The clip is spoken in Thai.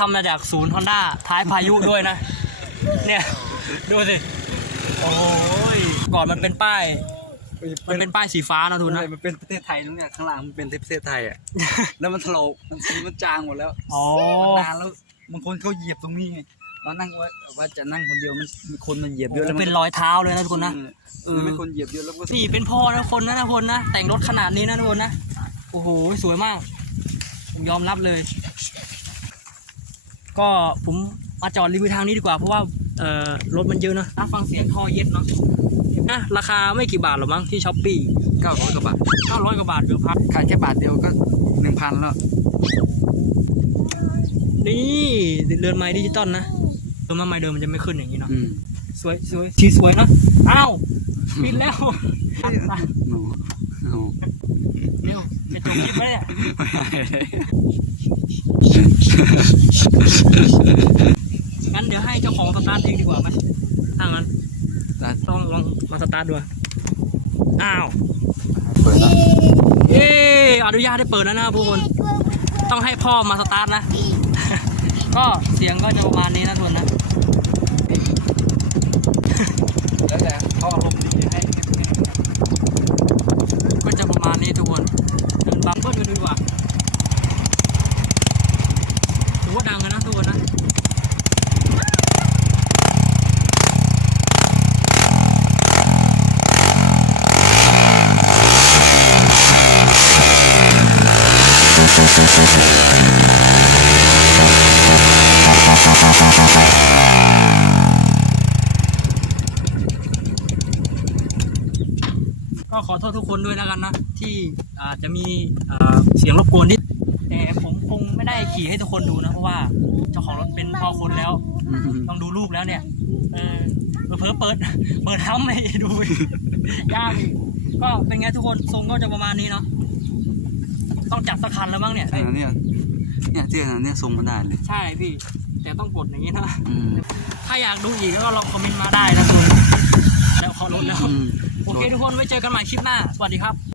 ทำมาจากศูนย์ฮอนด้าท้ายพายุด้วยนะ เนี่ย ดูสิ โอ้ยก่อนมันเป็นป้าย มันเป็นป้ายสีฟ้านะทุนนะมันเป็นประเทศไทยตรงเนี้ยข้างหลังมันเป็นประเทศไทยอะ แล้วมันถลอกมันสีมันจางหมดแล้วอ๋อนานแล้วบางคนเขาเหยียบตรงนี้ไงเรานั่งว่าว่าจะนั่งคนเดียวมันมีคนมันเหยียบเยอะแล้วมัเป็นรอยเท้าเลยนะทุกคนนะเออมันเป็นคนเหยียบเยอะแล้วก็นี่เป็นพ่อนะคนนะนะคนนะแต่งรถขนาดนี้นะทุกคนนะโอ้โหสวยมากผมยอมรับเลย ก็ผมมาจอดรีวิวทางนี้ดีกว่าเพราะว่าเอ่อรถมันเยอะเนอะน่าฟังเสียงท่อเย็ดเนาะนะราคาไม่กี่บาทหรอกมั้งที่ช้อปปี้เก้าร้อยกว่าบาทเก้าร้อยกว่าบาทเกือบพันขายแค่บาทเดียวก็หนึ่งพันแล้วนี่เรือนไม้ดิจิตอลนะเรือนไม้เดิมมันจะไม่ขึ้นอย่างนี้เนาะอืมสวยสวยชีสวยเนอะอ้าวปิดแล้วโอ้โหเร็วจะจบคลิปไหมเนี่ย งั้นเดี๋ยวให้เจ้าของสตาร์ทเองดีกว่าไหมถ้างั้นร้านต้องลองมาสตาร์ทดูอะอ้าว เปิดแล้วเย้อนุญาตให้เปิดแล้วนะครับทุกคน ต้องให้พ่อมาสตาร์ทนะ ก็เสียงก็จะประมาณนี้นะทุกคนนะ แล้วแต่เขาอารมณ์ดีให้เก็บเงินก็จะประมาณนี้ทุกคนเดิน ก็ขอโทษทุกคนด้วยแล้วกันนะ ที่อาจจะมีอ่าเสียงรบกวนนิดแต่ผมคงไม่ได้ขี่ให้ทุกคนดูนะ เพราะว่าเจ้าของรถเป็นพ่อคนแล้วอืมต้องดูลูกแล้วเนี่ยเออเพิ่เปิด เปิดทั้งให้ดูยากอีกก็เป็นไงทุกคนทรงก็จะประมาณนี้เนาะ ต้องจัดสักคันแล้วมั้งเนี่ยใช่นะเนี่ยเนี่ยเที่ยนะเนี่ยทรงมันได้เลย ใช่พี่ แต่ต้องกดอย่างนี้นะอืม ถ้าอยากดูอีกก็ลองคอมเมนต์มาได้นะทุกคนแล้วขอลดแล้ว อืม โอเคทุกคนไว้เจอกันใหม่คลิปหน้า สวัสดีครับ